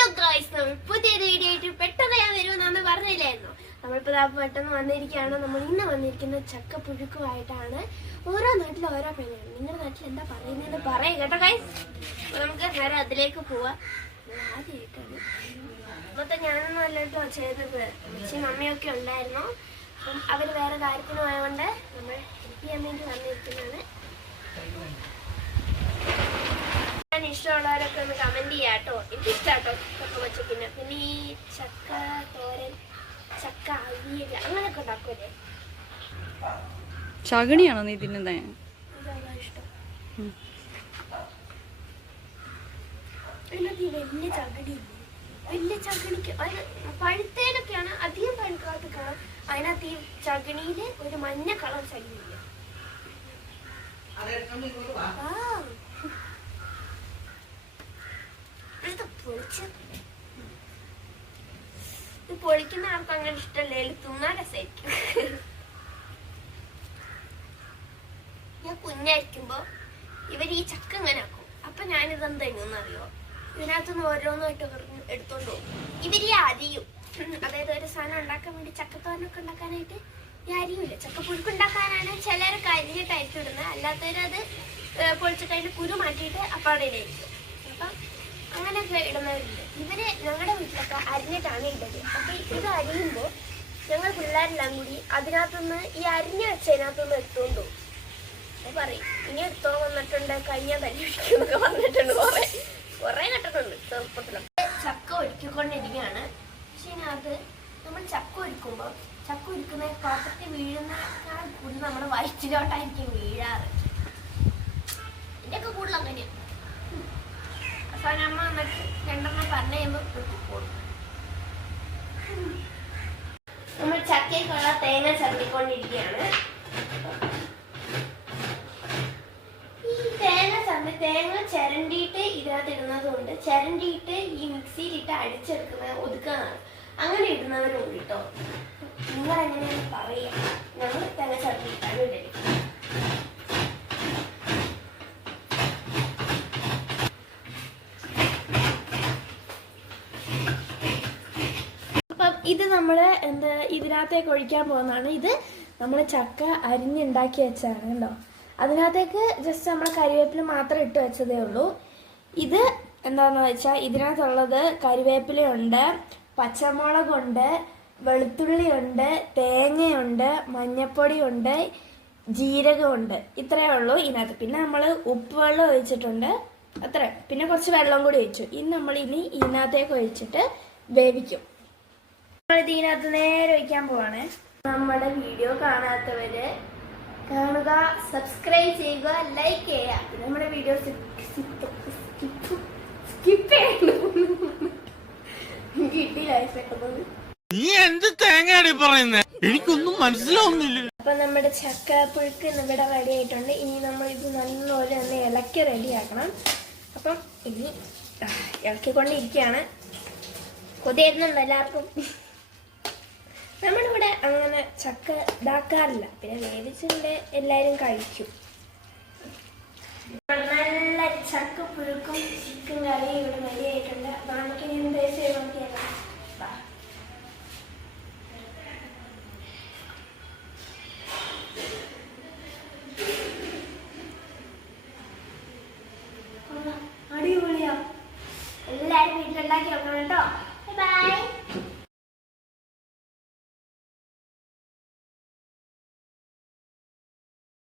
Hello guys, നമ്മൾ പുതിയൊരു video ആയിട്ട് പെട്ടെന്ന് ഞാൻ വരുമെന്നാണ് പറഞ്ഞില്ലായിരുന്നു. നമ്മളിപ്പോൾ പെട്ടെന്ന് വന്നിരിക്കുകയാണ്. നമ്മൾ ഇന്ന് വന്നിരിക്കുന്ന ചക്കപ്പുഴുക്കുമായിട്ടാണ്. ഓരോ നാട്ടിലും ഓരോ പേരാണ്. നിങ്ങളുടെ നാട്ടിൽ എന്താ പറയുന്നതെന്ന് പറയും കേട്ടോ ഗായ്സ്. അപ്പോൾ നമുക്ക് നേരെ അതിലേക്ക് പോവാം. ആദ്യമായിട്ടാണ് മൊത്തം ഞാനൊന്നും അല്ലാട്ടോ ചെയ്തത്. അച്ഛനും മമ്മിയൊക്കെ ഉണ്ടായിരുന്നു. അപ്പം അവർ വേറെ കാര്യത്തിന് പോയതുകൊണ്ട് നമ്മൾ ഹെൽപ്പ് ചെയ്യാൻ വേണ്ടി വന്നിരിക്കുന്നതാണ്. ഇഷ്ടമുള്ളവരൊക്കെ ഒന്ന് കമന്റ് ചെയ്യാട്ടോ. എനിക്ക് ഇഷ്ടാട്ടോ ചക്ക പച്ചക്കിന്. പിന്നെ ഈ ചക്ക തോരൻ, ചക്ക അവിയൽ അങ്ങനെയൊക്കെ ഉണ്ടാക്കൂലേ. ചകണിയാണോ നീ തിന്നുന്നേ? ഇതാണോ ഇഷ്ടം? അതിനകത്ത് ഈ വലിയ ചകടി, വലിയ ചകണിക്ക് പഴുത്തേലൊക്കെയാണ്, അധികം പഴുക്കാത്ത കളർ. അതിനകത്ത് ഈ ചകണിയില് ഒരു മഞ്ഞ കളർ ചകിരില്ല. പൊളിക്കുന്ന ആർക്കും അങ്ങനെ ഇഷ്ടമല്ലേ, തിന്നാൻ രസമായിരിക്കും. ഞാൻ കുഞ്ഞായിരിക്കുമ്പോ ഇവർ ഈ ചക്ക ഇങ്ങനെ ആക്കും. അപ്പൊ ഞാനിതെന്ത് തന്നെയെന്നറിയോ, ഇതിനകത്തുനിന്ന് ഓരോന്നായിട്ട് എടുത്തോണ്ട് പോകും. ഇവര് അരിയും, അതായത് ഒരു സാധനം ഉണ്ടാക്കാൻ വേണ്ടി ചക്കത്തോരനൊക്കെ ഉണ്ടാക്കാനായിട്ട് ഈ അരിയൂല. ചക്കപ്പുഴുക്ക് ഉണ്ടാക്കാനാണ് ചിലരൊക്കെ അരിഞ്ഞിട്ട് അരിച്ചിടുന്നത്. അല്ലാത്തവരത് പൊളിച്ചിട്ട് അതിന്റെ കുരു മാറ്റിയിട്ട് അപ്പാടയിലായിരിക്കും. അപ്പം അങ്ങനെയൊക്കെ ഇടുന്നവരുണ്ട്. ഇവര് ഞങ്ങളുടെ വീട്ടിലൊക്കെ അരിഞ്ഞിട്ടാണ് ഇടത്. അപ്പൊ ഇത് അരിയുമ്പോൾ ഞങ്ങൾ പിള്ളേരെല്ലാം കൂടി അതിനകത്തുനിന്ന് ഈ അരിഞ്ഞ വെച്ചതിനകത്തുനിന്ന് എടുത്തോണ്ടു പറയും, ഇനി എടുത്തോ വന്നിട്ടുണ്ട്, കഴിഞ്ഞ തല്ലിന്നൊക്കെ വന്നിട്ടുണ്ട്. കുറെ കണ്ടിട്ടുണ്ട് ചെറുപ്പത്തിലൊക്കെ. ചക്ക ഒരുക്കിക്കൊണ്ടിരിക്കുകയാണ്. പക്ഷെ ഇതിനകത്ത് നമ്മൾ ചക്ക ഒരുക്കുമ്പോൾ ചക്ക ഒരുക്കുന്ന പാത്രത്തിൽ വീഴുന്നതിനേക്കാൾ കൂടുതൽ നമ്മുടെ വയറ്റിലോട്ടായിരിക്കും വീഴാറ്. ഇതിൻ്റെയൊക്കെ കൂടുതൽ അങ്ങനെയാണ്. അമ്മ വന്നിട്ട് രണ്ടെണ്ണം പറഞ്ഞു കഴിയുമ്പോൾ കിട്ടിക്കോളും. നമ്മൾ ചക്കയ്ക്കുള്ള തേങ്ങ ചരണ്ടിക്കൊണ്ടിരിക്കുകയാണ്. ഈ തേങ്ങ ചിരണ്ടിയിട്ട് ഇതിനകത്ത് ഇടുന്നത് കൊണ്ട് ചിരണ്ടിയിട്ട് ഈ മിക്സിയിലിട്ട് അടിച്ചെടുക്കുന്നത് ഒതുക്കാനാണ്. അങ്ങനെ ഇടുന്നവരുണ്ട് കേട്ടോ. നിങ്ങൾ എങ്ങനെയാണ് പറയുക? ഞങ്ങൾ തേങ്ങ ചരണ്ടിയിട്ടാണ് ഇടല്. ഇത് നമ്മൾ ഇതിനകത്തേക്ക് ഒഴിക്കാൻ പോകുന്നതാണ്. ഇത് നമ്മൾ ചക്ക അരിഞ്ഞുണ്ടാക്കി വെച്ചതാണ് കേട്ടോ. അതിനകത്തേക്ക് ജസ്റ്റ് നമ്മൾ കരിവേപ്പില മാത്രം ഇട്ട് വെച്ചതേ ഉള്ളൂ. ഇത് എന്താണെന്ന് വെച്ചാൽ ഇതിനകത്തുള്ളത് കരിവേപ്പിലയുണ്ട്, പച്ചമുളകുണ്ട്, വെളുത്തുള്ളിയുണ്ട്, തേങ്ങയുണ്ട്, മഞ്ഞപ്പൊടിയുണ്ട്, ജീരകമുണ്ട്. ഇത്രയേ ഉള്ളൂ ഇതിനകത്ത്. പിന്നെ നമ്മൾ ഉപ്പ് വെള്ളം ഒഴിച്ചിട്ടുണ്ട്, അത്ര. പിന്നെ കുറച്ച് വെള്ളം കൂടി ഒഴിച്ചു. നമ്മൾ ഇനി ഇതിനകത്തേക്ക് ഒഴിച്ചിട്ട് വേവിക്കും. ഇതിനകത്ത് നേരെ വയ്ക്കാൻ പോവാണ്. നമ്മുടെ വീഡിയോ കാണാത്തവര് കാണുക, സബ്സ്ക്രൈബ് ചെയ്യുക, ലൈക്ക് ചെയ്യുക. പിന്നെ നമ്മുടെ വീഡിയോ സ്കിപ്പ് എനിക്കൊന്നും മനസ്സിലാവുന്നില്ല. അപ്പൊ നമ്മുടെ ചക്കപ്പുഴുക്ക് ഇവിടെ റെഡി ആയിട്ടുണ്ട്. ഇനി നമ്മൾ ഇത് നല്ലപോലെ ഒന്ന് ഇളക്കി റെഡിയാക്കണം. അപ്പം ഇനി ഇളക്കിക്കൊണ്ടിരിക്കുകയാണ്. കൊതിയായിരുന്നുണ്ടോ എല്ലാവർക്കും? നമ്മളിവിടെ അങ്ങനെ ചക്ക ഇതാക്കാറില്ല. പിന്നെ വേവിച്ചിട്ട് എല്ലാവരും കഴിക്കും. നല്ല ചക്കപ്പുഴുക്കും ചിക്കൻ കറിയും ഇവിടെ റെഡി ആയിട്ടുണ്ട്. അപ്പൊ നമുക്ക് ഇനി ടേസ്റ്റ് ചെയ്ത് നോക്കിയാലോ. അടിപൊളിയാ. എല്ലാവരും വീട്ടിലുണ്ടാക്കി വെക്കണം കേട്ടോ.